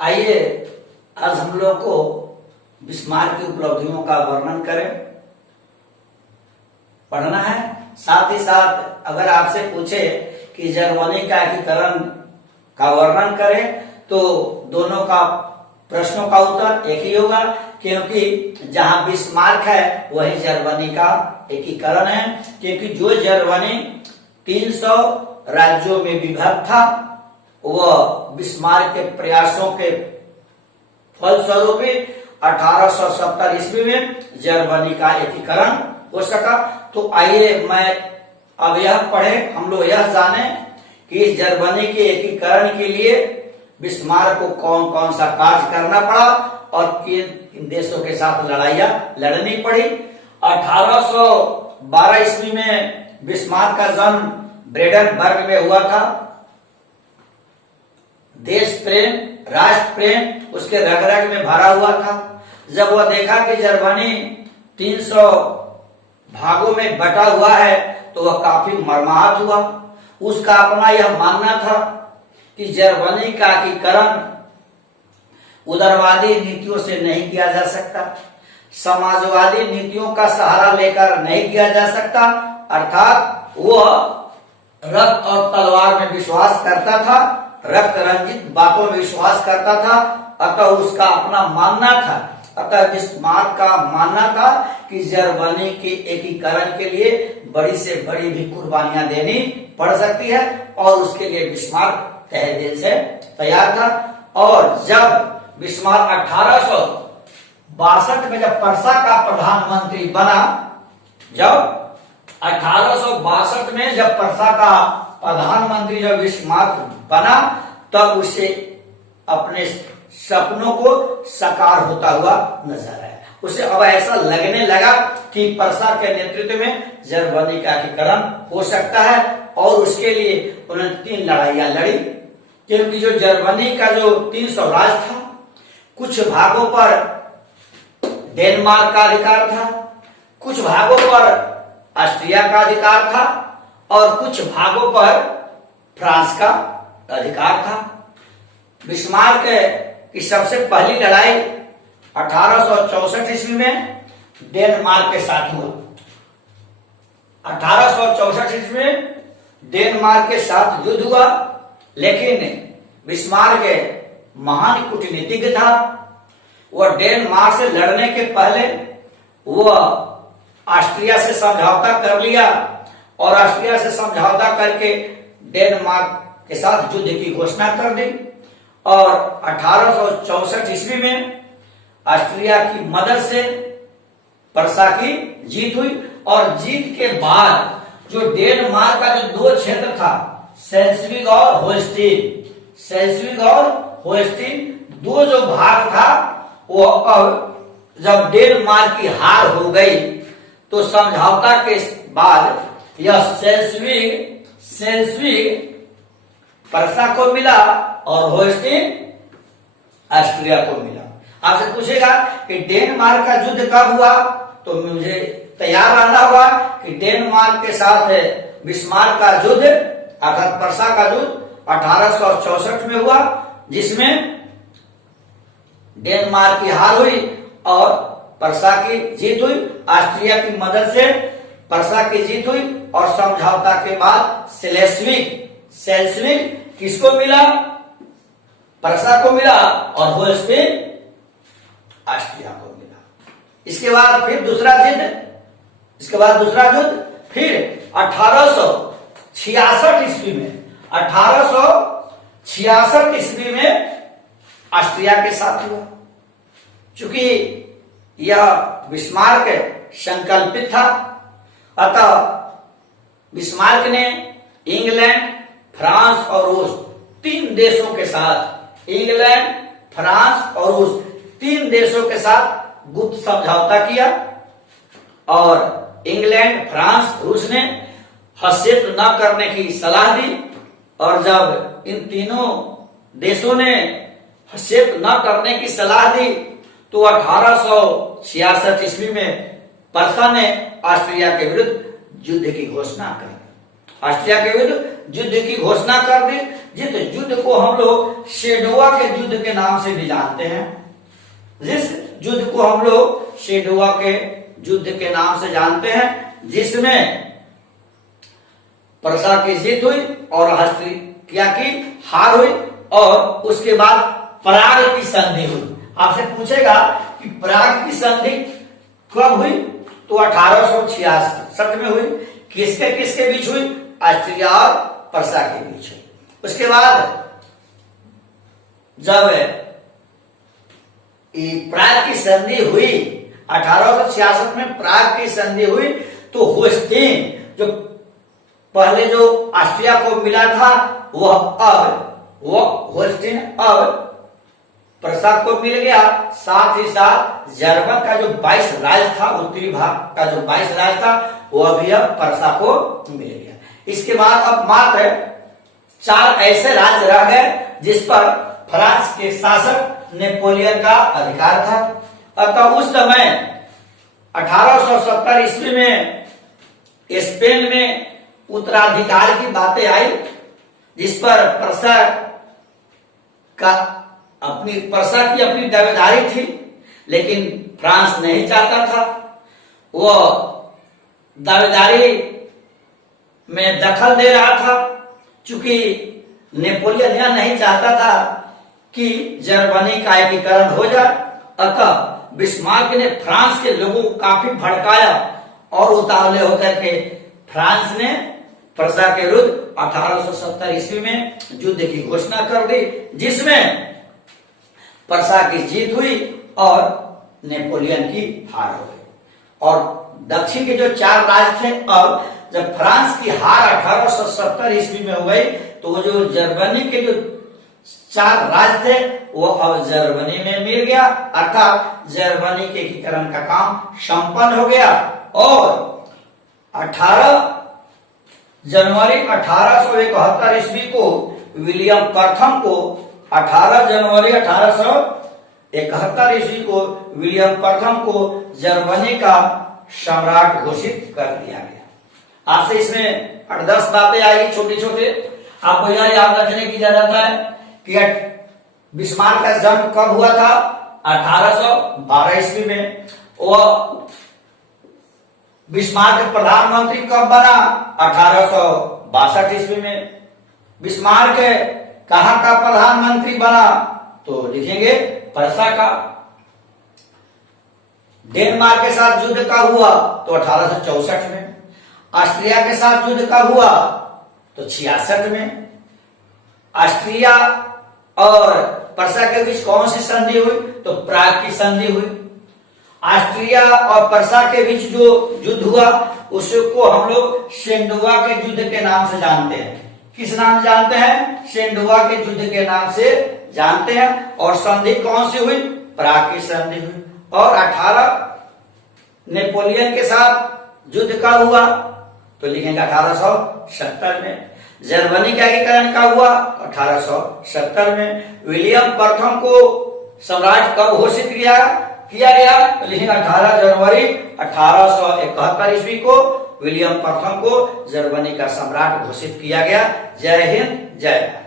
आइए आज हम लोग को बिस्मार्क की उपलब्धियों का वर्णन करें, पढ़ना है। साथ ही साथ अगर आपसे पूछे कि जर्मनी का एकीकरण का वर्णन करें तो दोनों का प्रश्नों का उत्तर एक ही होगा, क्योंकि जहां बिस्मार्क है वही जर्मनी का एकीकरण है। क्योंकि जो जर्मनी 300 राज्यों में विभक्त था वह बिस्मार्क के प्रयासों के फलस्वरूप 1870 ईस्वी में जर्मनी का एकीकरण हो सका। तो आइए मैं अब यह पढ़े, हम लोग यह जाने कि इस जर्मनी के एकीकरण के लिए बिस्मार्क को कौन कौन सा कार्य करना पड़ा और किन देशों के साथ लड़ाइयां लड़नी पड़ी। 1812 ईस्वी में बिस्मार्क का जन्म ब्रेडेनबर्ग में हुआ था। देश प्रेम, राष्ट्र प्रेम उसके रग रग में भरा हुआ था। जब वह देखा कि जर्मनी 300 भागों में बटा हुआ है तो वह काफी मर्माहत हुआ। उसका अपना यह मानना था कि जर्मनी का एकीकरण उदारवादी नीतियों से नहीं किया जा सकता, समाजवादी नीतियों का सहारा लेकर नहीं किया जा सकता। अर्थात वह रक्त और तलवार में विश्वास करता था, रक्त रंजित बातों में विश्वास करता था। अतः उसका अपना मानना था, अतः बिस्मार्क का मानना था कि जर्मनी के एकीकरण के लिए बड़ी से बड़ी भी कुर्बानियां देनी पड़ सकती है और उसके लिए बिस्मार्क तहे दिल से तैयार था। और जब बिस्मार्क 1862 में जब पर्सा का प्रधानमंत्री बना, जब 1862 में जब पर्सा का प्रधानमंत्री जब बिस्मार्क बना तब उसे अपने सपनों को साकार होता हुआ नजर आया। उसे अब ऐसा लगने लगा कि पर्सा के नेतृत्व में जर्मनी का एकीकरण हो सकता है और उसके लिए उन्होंने 3 लड़ाइयां लड़ी। क्योंकि जो जर्मनी का जो 300 राज्य था, कुछ भागों पर डेनमार्क का अधिकार था, कुछ भागों पर ऑस्ट्रिया का अधिकार था और कुछ भागों पर फ्रांस का अधिकार था। बिस्मार्क की सबसे पहली लड़ाई 1864 ईस्वी में डेनमार्क के साथ हुआ। 1864 ईस्वी में डेनमार्क के साथ युद्ध हुआ, लेकिन बिस्मार्क महान कूटनीतिज्ञ था। वह डेनमार्क से लड़ने के पहले वह ऑस्ट्रिया से समझौता कर लिया और ऑस्ट्रिया से समझौता करके डेनमार्क के साथ युद्ध की घोषणा कर दी। और 1864 ईस्वी में ऑस्ट्रिया की मदद से पर्सा की जीत हुई और जीत के बाद जो डेनमार्क का जो 2 क्षेत्र था, सेल्सविग और होल्स्टीन 2 जो भाग था, वो अब जब डेनमार्क की हार हो गई तो समझौता के बाद यह सेल्सविग पर्सा को मिला और होल्स्टीन ऑस्ट्रिया को मिला। आपसे पूछेगा कि डेनमार्क का युद्ध कब हुआ, तो मुझे तैयार रहना होगा कि डेनमार्क के साथ बिस्मार्क का युद्ध अर्थात पर्सा का युद्ध 1864 में हुआ, जिसमें डेनमार्क की हार हुई और पर्सा की जीत हुई। ऑस्ट्रिया की मदद से पर्सा की जीत हुई और समझौता के बाद सेल्सविग किसको मिला? पर्सा को मिला और होल्स्टीन ऑस्ट्रिया को मिला। इसके बाद फिर दूसरा युद्ध फिर 1866 ईस्वी में ऑस्ट्रिया के साथ हुआ। चूंकि यह बिस्मार्क संकल्पित था, अतः बिस्मार्क ने इंग्लैंड, फ्रांस और रूस 3 देशों के साथ, इंग्लैंड, फ्रांस और रूस 3 देशों के साथ गुप्त समझौता किया और इंग्लैंड, फ्रांस, रूस ने हस्तक्षेप न करने की सलाह दी। और जब इन तीनों देशों ने हस्तक्षेप न करने की सलाह दी तो 1866 ईस्वी में पर्सा ने ऑस्ट्रिया के विरुद्ध युद्ध की घोषणा कर दी। जिस युद्ध को हम लोग शेडुआ के युद्ध के नाम से भी जानते हैं, जिस युद्ध को हम लोग शेडुआ के युद्ध के नाम से जानते हैं, जिसमें परसा की जीत हुई और हस्तिया की हार हुई और उसके बाद प्राग की संधि हुई। आपसे पूछेगा कि प्राग की संधि कब हुई, तो 1866 में हुई। किसके किसके बीच हुई? ऑस्ट्रिया और परसा के बीच हुई। उसके बाद जब प्राग की संधि हुई, 1866 में प्राग की संधि हुई, तो होस्टीन जो पहले जो ऑस्ट्रिया को मिला था वह होस्टीन अब परसा को मिल गया। साथ ही साथ जर्मन का जो 22 राज्य था, उत्तरी भाग का जो 22 राज्य था, वह भी अब परसा को मिल गया। इसके बाद अब मात्र 4 ऐसे राज्य रह गए जिस पर फ्रांस के शासक नेपोलियन का अधिकार था। अतः उस समय 1870 ईस्वी में स्पेन में उत्तराधिकार की बातें आई, जिस पर परसा की अपनी दावेदारी थी, लेकिन फ्रांस नहीं चाहता था। वो दावेदारी में दखल दे रहा था, चूंकि नेपोलियन यह नहीं चाहता था कि जर्मनी का एकीकरण हो जाए। अतः बिस्मार्क ने फ्रांस के लोगों को काफी भड़काया और उतावले होकर के फ्रांस ने परसा के विरुद्ध 1870 ईस्वी में युद्ध की घोषणा कर दी, जिसमें परसा की जीत हुई और नेपोलियन की हार हो गई। और दक्षिण के जो 4 राज्य थे, अब जब फ्रांस की हार 1870 ईस्वी में हो गई, तो वो जो जर्मनी के जो 4 राज्य थे वो अब जर्मनी में मिल गया, अर्थात जर्मनी के एकीकरण का काम संपन्न हो गया। और 18 जनवरी 1871 ईस्वी को विलियम प्रथम को 18 जनवरी 1871 ईस्वी को विलियम प्रथम को जर्मनी का सम्राट घोषित कर दिया गया। आपसे इसमें 8-10 बातें आएगी छोटी छोटे, आपको यह याद रखने की जरूरत है कि बिस्मार्क का जन्म कब हुआ था? 1812 ईस्वी में। वह बिस्मार्क प्रधानमंत्री कब बना? 1862 ईस्वी में। बिस्मार्क कहां का प्रधानमंत्री बना? तो लिखेंगे परसा का। डेनमार्क के साथ युद्ध का हुआ तो 1864 में। ऑस्ट्रिया के साथ युद्ध का हुआ तो 66 में। ऑस्ट्रिया और परसा के बीच कौन सी संधि हुई? तो प्राग की संधि हुई। ऑस्ट्रिया और परसा के बीच जो युद्ध हुआ उसको हम लोग शेंडुआ के युद्ध के नाम से जानते हैं। किस नाम से जानते हैं? शेंडुआ के युद्ध के नाम से जानते हैं। और संधि कौन सी हुई? प्राग की संधि हुई। और 18 नेपोलियन के साथ युद्ध का हुआ तो लिखेंगे 1870 में। जर्मनी का एकीकरण का हुआ 1870 में। विलियम प्रथम को सम्राट कब घोषित किया गया? तो लिखेंगे 18 जनवरी 1871 ईस्वी को विलियम प्रथम को जर्मनी का सम्राट घोषित किया गया। जय हिंद, जय भारत।